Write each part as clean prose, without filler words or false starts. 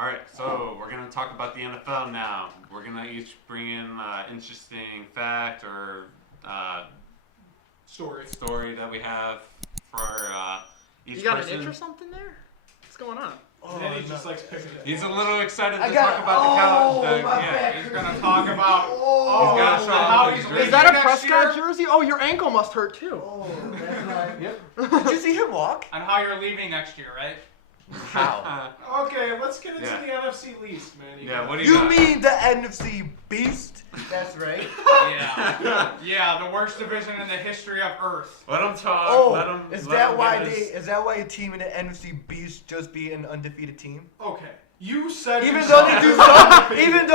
All right, so we're going to talk about the NFL now. We're going to each bring in interesting fact or story that we have for each person. You got an itch or something there? What's going on? Oh, and then he just likes picking it. He's a little excited to talk about the he's going to talk about he's got to show how he's Is that a Prescott jersey? Oh, your ankle must hurt too. Oh, that's right. Yep. Did you see him walk? And how you're leaving next year, right? How? Okay, let's get into the NFC least, man. What do you got? mean the NFC beast? That's right. Yeah, the worst division in the history of Earth. Let him talk. Oh, is that why a team in the NFC beast just be an undefeated team? Okay. You said even though they do something, even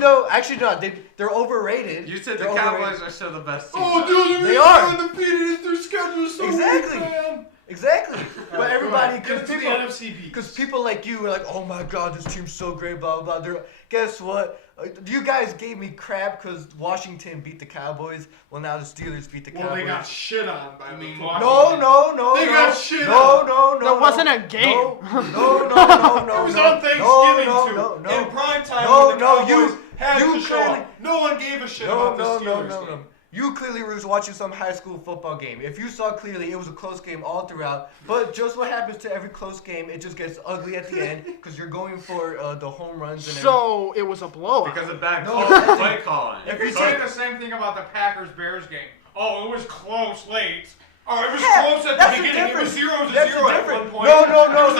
though actually no, they're overrated. You said the Cowboys are still the best team. Oh, dude, they are undefeated. Is their schedule so exactly. weak, man? Exactly. But everybody, because people like you are like, oh my God, this team's so great, blah, blah, blah. Guess what? You guys gave me crap because Washington beat the Cowboys. Well, now the Steelers beat the Cowboys. Well, they got shit on by me. No. They got shit on. No. That wasn't a game. No. It was on Thanksgiving, too. In prime time when the Cowboys had to show up. No one gave a shit about the Steelers game. You clearly were just watching some high school football game. If you saw clearly, it was a close game all throughout. But just what happens to every close game, it just gets ugly at the end because you're going for the home runs. And so it was a blowout. Because of bad play calling. If you're saying the same thing about the Packers-Bears game. Oh, it was close late. Oh, it was close at the beginning. It was 0-0 at one point. No.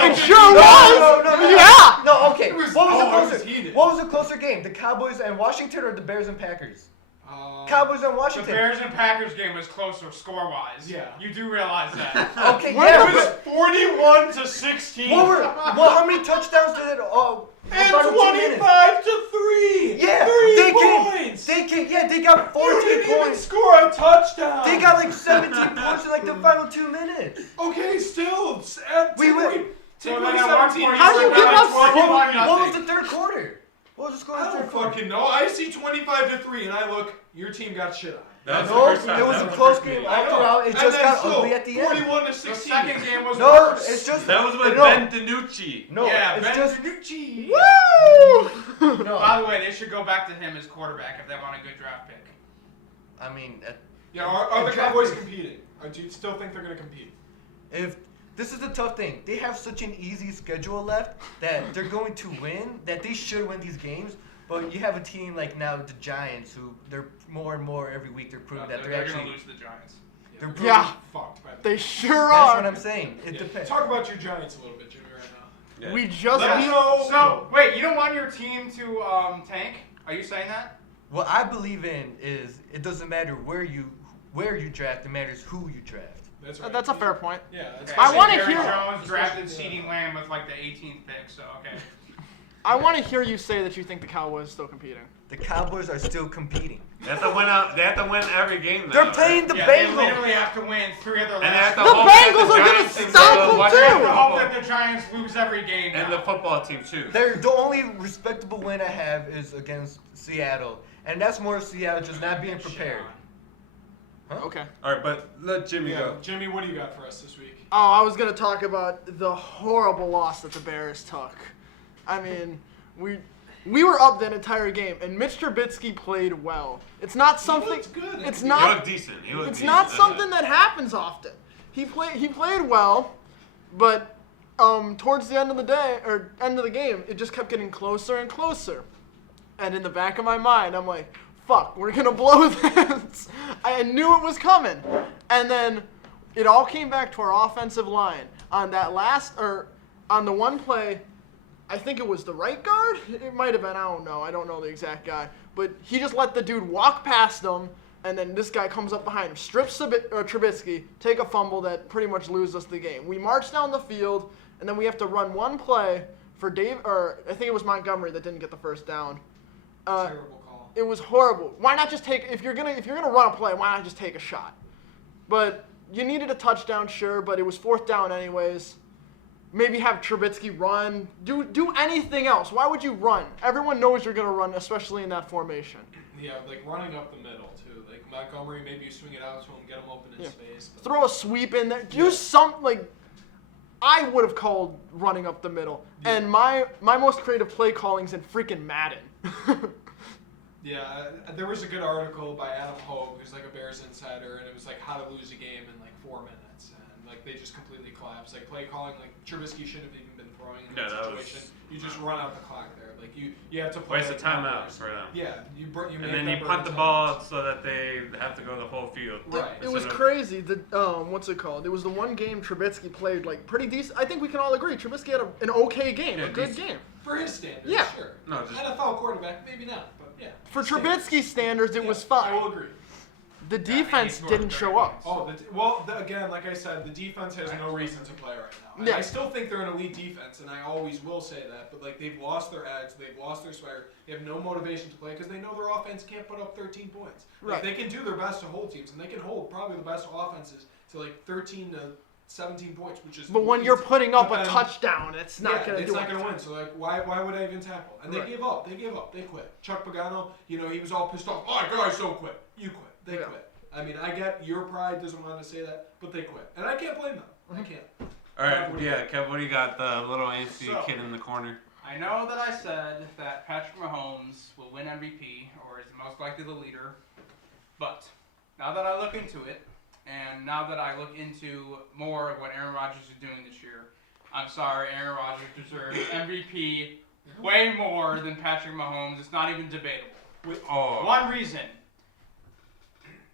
It sure was. No. Yeah. No, okay. What was the closer game? The Cowboys and Washington or the Bears and Packers? Cowboys and Washington. The Bears and Packers game was closer score-wise. Yeah. You do realize that. Okay, it was 41-16. How many touchdowns did it? And 25-3. Yeah, 3 points. They got 14 You didn't even points. score a touchdown. They got like 17 points in like the final 2 minutes. Okay, still. We win. How do you give up? What was the third quarter? What was the score? I don't fucking know. I see 25-3, and I look. Your team got shit on. It was a close game all throughout. It just got ugly at the end. 41-16. The second game was No, worse. it's just that was with Ben DiNucci. No, yeah, it's Ben just DiNucci. Woo! No. By the way, they should go back to him as quarterback if they want a good draft pick. I mean, are the Cowboys competing? Or do you still think they're going to compete? if this is the tough thing, they have such an easy schedule left that they're going to win. That they should win these games. But you have a team like now the Giants, who they're more and more every week they're proving that they're actually going to lose to the Giants. They're proving, Yeah. Fucked by them. They sure That's are. what I'm saying. It depends. Talk about your Giants a little bit, Jimmy, right now. Yeah. We just Let me know. So, wait, you don't want your team to tank? Are you saying that? What I believe in is it doesn't matter where you draft. It matters who you draft. That's right. That's a fair point. Yeah. That's Okay, I so wanna Jerry hear- Jones drafted CeeDee Lamb with like the 18th pick, so okay. I want to hear you say that you think the Cowboys are still competing. The Cowboys are still competing. They have to win out. They have to win every game. Though, They're playing the Yeah, they Bengals. literally have to win 3 of their And they last. have to The hope that Bengals are gonna Giants and stop the them Washington too. I hope football- that the Giants lose every game And now. the football team too. The only respectable win I have is against Seattle, and that's more Seattle just not being prepared. Huh? Okay. All right, but let Jimmy go. Jimmy, what do you got for us this week? Oh, I was gonna talk about the horrible loss that the Bears took. I mean, we were up that entire game, and Mitch Trubisky played well. It's not something. looked good. It's He not. looked decent. He looked It's decent, not that's something it. that happens often. He played well, but towards the end of the day or end of the game, it just kept getting closer and closer. And in the back of my mind, I'm like, "Fuck, we're gonna blow this." I knew it was coming, and then it all came back to our offensive line on that on the one play. I think it was the right guard. It might have been. I don't know. I don't know the exact guy. But he just let the dude walk past him, and then this guy comes up behind him, strips Trubisky, take a fumble that pretty much loses us the game. We march down the field, and then we have to run one play for I think it was Montgomery that didn't get the first down. Terrible call. It was horrible. Why not just take if you're gonna run a play? Why not just take a shot? But you needed a touchdown, sure, but it was 4th down anyways. Maybe have Trubisky run. Do anything else. Why would you run? Everyone knows you're going to run, especially in that formation. Yeah, like running up the middle, too. Like Montgomery, maybe you swing it out to him, get him open in space. But Throw a sweep in there. Do something like I would have called running up the middle. Yeah. And my most creative play calling's in freaking Madden. Yeah, there was a good article by Adam Hogue, who's like a Bears insider, and it was like how to lose a game in like 4 minutes, and like they just completely collapsed. Like play calling, like Trubisky shouldn't have even been throwing in that situation. You just run out the clock there. Like you have to play. Waste of timeout for them. Yeah, you and then you punt the ball so that they have to go the whole field. Right. It was crazy. The what's it called? It was the one game Trubisky played like pretty decent. I think we can all agree Trubisky had an okay game, a good game. For his standards, Yeah. sure. No, just NFL quarterback, maybe not, but yeah. For Trubisky's standards, it was fine. I will agree. The defense didn't show up. Oh, again, like I said, the defense has no reason to play right now. And Yeah. I still think they're an elite defense, and I always will say that. But like they've lost their edge, they've lost their swagger. They have no motivation to play because they know their offense can't put up 13 points. Like, Right. they can do their best to hold teams, and they can hold probably the best offenses to like 13 to 17 points, which is. But when elite. you're putting up But a then- touchdown, it's not going to it's do not it. going to win. So like, why would I even tackle? And they Right. gave up. They gave up. They quit. Chuck Pagano, he was all pissed off. Oh, guys, don't quit. You quit. They Yeah. quit. I mean, I get your pride doesn't want to say that, but they quit, and I can't blame them. I can't. All right, yeah, Kev, what do you got? The little angsty So- kid in the corner. I know that I said that Patrick Mahomes will win MVP, or is most likely the leader, but now that I look into it, and now that I look into more of what Aaron Rodgers is doing this year, I'm sorry, Aaron Rodgers deserves MVP way more than Patrick Mahomes. It's not even debatable. Oh. One reason.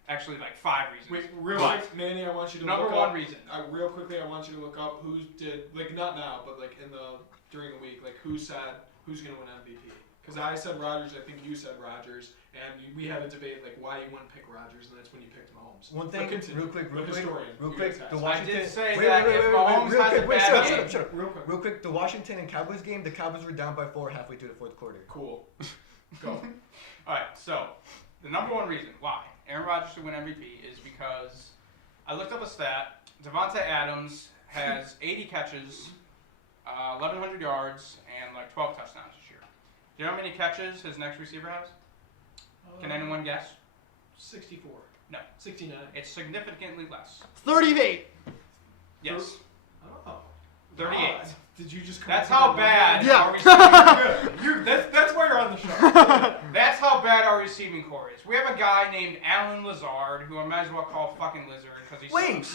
Actually, like 5 reasons. Wait, real But quick, Manny, I want you to number look one up. reason. Real quickly, I want you to look up who did, like not now, but like during the week, like who said who's gonna win MVP. Because I said Rodgers, I think you said Rodgers, and we had a debate like why you wouldn't pick Rodgers, and that's when you picked Mahomes. One thing, real quick. The I Washington. did say wait, that wait, if wait, Mahomes wait, has a wait, bad shut game. up, shut up. Real quick. Real quick, the Washington and Cowboys game, the Cowboys were down by 4 halfway through the fourth quarter. Cool. Go. All right, so the number one reason why Aaron Rodgers should win MVP is because I looked up a stat. Devontae Adams has 80 catches, 1,100 yards, and like 12 touchdowns this year. Do you know how many catches his next receiver has? Can anyone guess? 64. No. 69. It's significantly less. 38. Yes. Oh. 38. God. Did you just? That's how bad Yeah. our receiving That's why you're on the show. That's how bad our receiving core is. We have a guy named Alan Lazard, who I might as well call fucking Lizard because he's. Wait,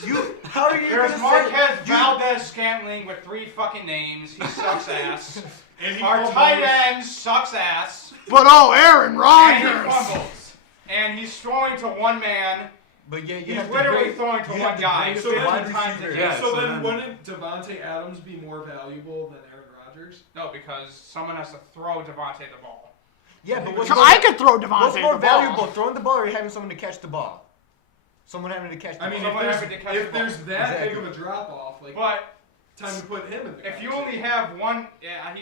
how are you There's gonna Marquez say? Valdez Scantling with 3 fucking names. He sucks ass. And he Our fumbles. tight end sucks ass. But oh, Aaron And he Rodgers. fumbles. And he's throwing to one man. But yeah, you He's have literally the throwing to one guy. So 50 then- times a game. Yeah, so so then then- wouldn't Devontae Adams be more valuable than Aaron Rodgers? No, because someone has to throw Devontae the ball. Yeah, but what's I could throw what's Devontae more the valuable, ball. throwing the ball or having someone to catch the ball? Someone having to catch the I mean, ball. Someone if having to catch there's, the if ball. there's that Exactly. big of a drop off, like But time to put him in the if you conversation. only have one, yeah,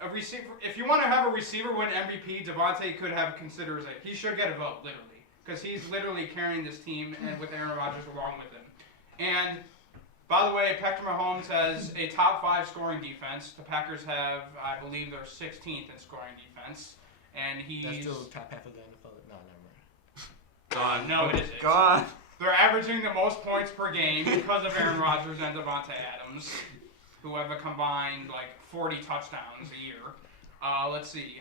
a receiver. If you want to have a receiver win MVP, Devontae could have considered it. He should get a vote, literally, because he's literally carrying this team and with Aaron Rodgers along with him. And by the way, Patrick Mahomes has a top 5 scoring defense. The Packers have, I believe, they're 16th in scoring defense, and he's That's still top half of the NFL. No, never mind. Gone. No, it isn't. Gone. They're averaging the most points per game because of Aaron Rodgers and Devontae Adams, who have a combined like 40 touchdowns a year. Let's see.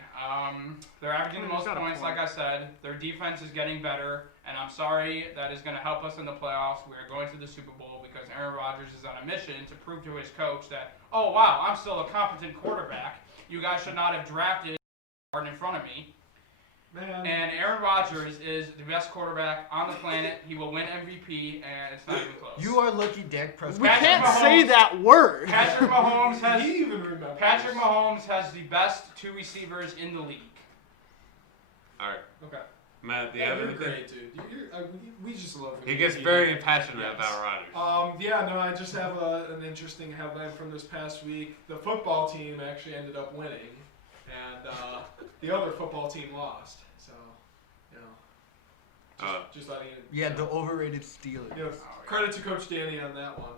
They're averaging the He's most got a points, point. like I said. Their defense is getting better, and I'm sorry that is going to help us in the playoffs. We are going to the Super Bowl because Aaron Rodgers is on a mission to prove to his coach that, oh wow, I'm still a competent quarterback. You guys should not have drafted in front of me. Man. And Aaron Rodgers is the best quarterback on the planet. He will win MVP, and it's not even close. You are lucky Dak Prescott. We Patrick can't Mahomes- say that word. Patrick Mahomes Did has he even remember? Patrick this? Mahomes has the best 2 receivers in the league. All right, Okay. Matt, do you Yeah, have you're anything? great, dude. We just love him. He gets very passionate Yes. about Rodgers. Yeah, no, I just have an interesting headline from this past week. The football team actually ended up winning, and the other football team lost. So, you know, just letting it. Yeah, the overrated Steelers. You know, credit to Coach Danny on that one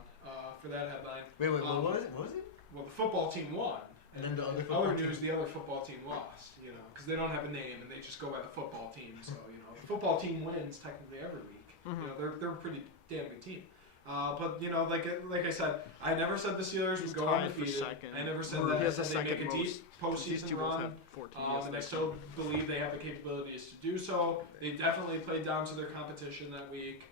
for that headline. Wait, what was it? What was it? Well, the football team won. And then the other football team- news, the other football team lost. You know, because they don't have a name and they just go by the football team. So you know, the football team wins technically every week. You know, they're a pretty damn good team. But you know, like I said, I never said the Steelers would go tied for undefeated. second. I never said He that. has the And they second make a deep most. These two postseason both run. have 14 And I still believe they have the capabilities to do so. They definitely played down to their competition that week.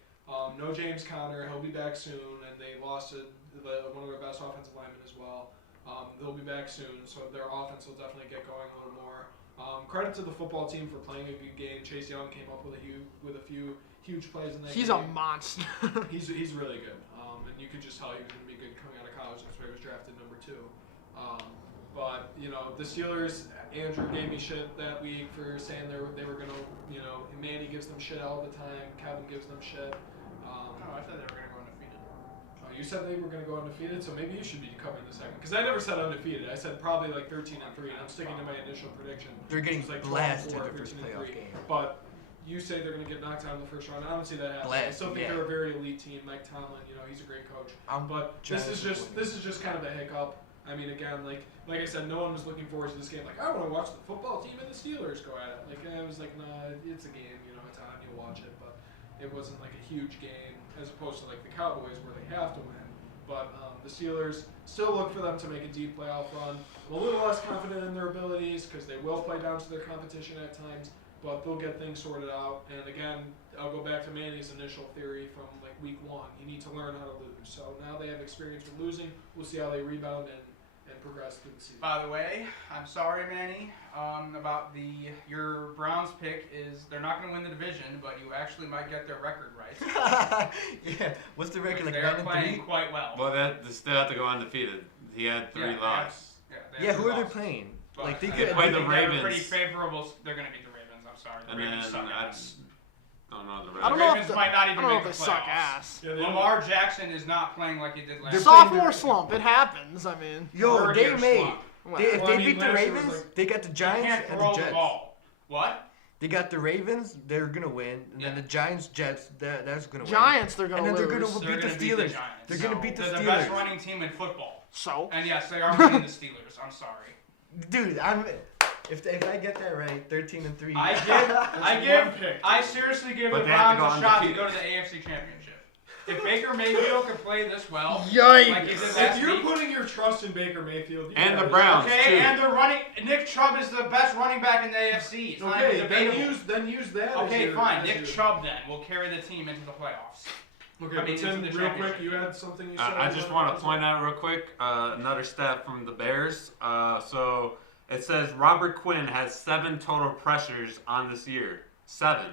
No James Conner, he'll be back soon, and they lost one of their best offensive linemen as well. They'll be back soon, so their offense will definitely get going a little more. Credit to the football team for playing a good game. Chase Young came up with a few huge plays in that game. He's a monster. He's really good, and you could just tell he was going to be good coming out of college. That's why he was drafted number 2. But you know, the Steelers. Andrew gave me shit that week for saying they were going to, you know, Manny gives them shit all the time. Kevin gives them shit. No, I said they were going to go undefeated. Oh, you said they were going to go undefeated, so maybe you should be covering the second. Because I never said undefeated. I said probably like 13-3, and I'm sticking to my initial prediction. They're getting which was like blasted 12-4, the first 13-3. playoff game. But you say they're going to get knocked out in the first round. I don't see that happening. I still think they're a very elite team. Mike Tomlin, you know, he's a great coach. But this is just kind of a hiccup. I mean, again, like I said, no one was looking forward to this game. Like, I want to watch the football team and the Steelers go at it. Like, I was like, nah, it's a game. You know, it's on. You'll watch it. But it wasn't like a huge game as opposed to like the Cowboys where they have to win. But the Steelers still look for them to make a deep playoff run. I'm a little less confident in their abilities because they will play down to their competition at times. But they'll get things sorted out. And again, I'll go back to Manny's initial theory from like week 1. You need to learn how to lose. So now they have experience with losing. We'll see how they rebound and progress through the season. By the way, I'm sorry, Manny, about your Browns pick is they're not going to win the division, but you actually might get their record right. Yeah. What's the record? Like they're 9-3? playing quite well. Well, they still have to go undefeated. He had 3 losses. They Yeah, have who are 3 they losses. playing? But Like They play the Ravens. Pretty favorable. They're going to beat the Ravens. I'm sorry. The And Ravens then suck I ass. don't know the I don't Ravens. know Ravens if might not I even don't know make if the they suck playoffs. ass. Yeah, Lamar Jackson is not playing like he did last year. Sophomore slump. It happens. I mean, Yo, Third they year made. slump. If Well, I they mean, beat the last year was Ravens, like- they got the They Giants can't and throw the the Jets. ball. What? They got the Ravens, they're gonna win, and then Yeah. the Giants, Jets, that's gonna win. Giants, they're gonna And then lose. they're gonna They're beat the gonna Steelers. Giants. They're gonna beat the They're the best Steelers. running team in football. So And yes, they are winning the Steelers. I'm sorry. Dude, if I get that right, 13-3. I seriously give But the they have to Browns a go shot to undefeated. go to the AFC Championship. If Baker Mayfield could play this well, yikes. like he did If last you're week, putting your trust in Baker Mayfield, you And the gotta- Browns. okay, too. and they're running. Nick Chubb is the best running back in the AFC. It's not Okay, even then debatable. use that. as Okay, your- fine. as Nick your- Chubb then will carry the team into the playoffs. Okay, I mean, but Tim, into the real quick, championship. you had something you said. I just want to point out real quick another stat from the Bears. So it says Robert Quinn has 7 total pressures on this year. 7.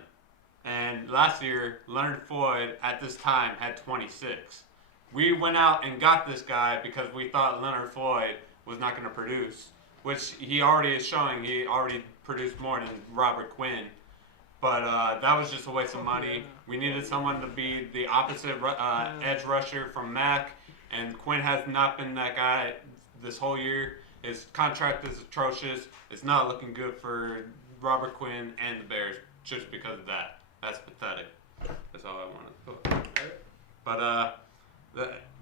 And last year, Leonard Floyd at this time had 26. We went out and got this guy because we thought Leonard Floyd was not going to produce, which he already is showing. He already produced more than Robert Quinn. But that was just a waste of money. We needed someone to be the opposite edge rusher from Mack, and Quinn has not been that guy this whole year. His contract is atrocious. It's not looking good for Robert Quinn and the Bears just because of that. That's pathetic. That's all I wanted to put. But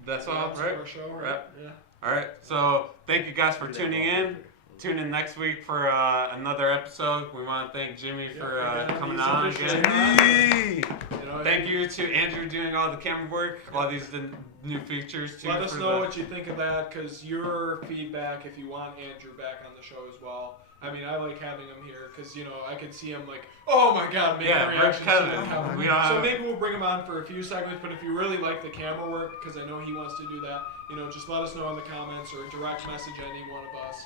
that's all, right? Our show, Right. Yeah. All right. So thank you guys for tuning in. Tune in next week for another episode. We want to thank Jimmy for coming on again. Thank you to Andrew doing all the camera work, all these new features. Too, Let us know what you think of that, because your feedback, if you want Andrew back on the show as well. I mean, I like having him here because, you know, I could see him like, oh my God, making reactions to that Kevin. We don't So have- maybe we'll bring him on for a few segments, but if you really like the camera work, because I know he wants to do that, you know, just let us know in the comments or direct message any one of us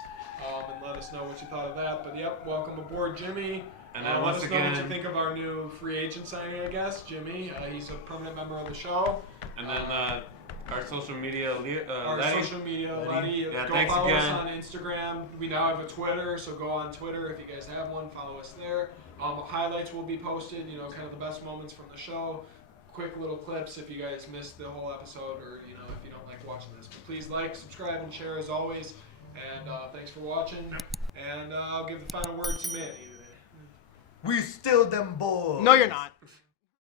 and let us know what you thought of that. But yep, welcome aboard, Jimmy. And then let once us know what you again, think of our new free agent signing, I guess, Jimmy. He's a permanent member of the show. and then our social media, Our Letty. social media, Letty. Yeah, Go thanks follow us again. on Instagram. We now have a Twitter, so go on Twitter if you guys have one. Follow us there. Highlights will be posted. You know, kind of the best moments from the show. Quick little clips if you guys missed the whole episode, or you know if you don't like watching this. But please like, subscribe, and share as always. And thanks for watching. And I'll give the final word to Manny today. We still them boys. no, you're not.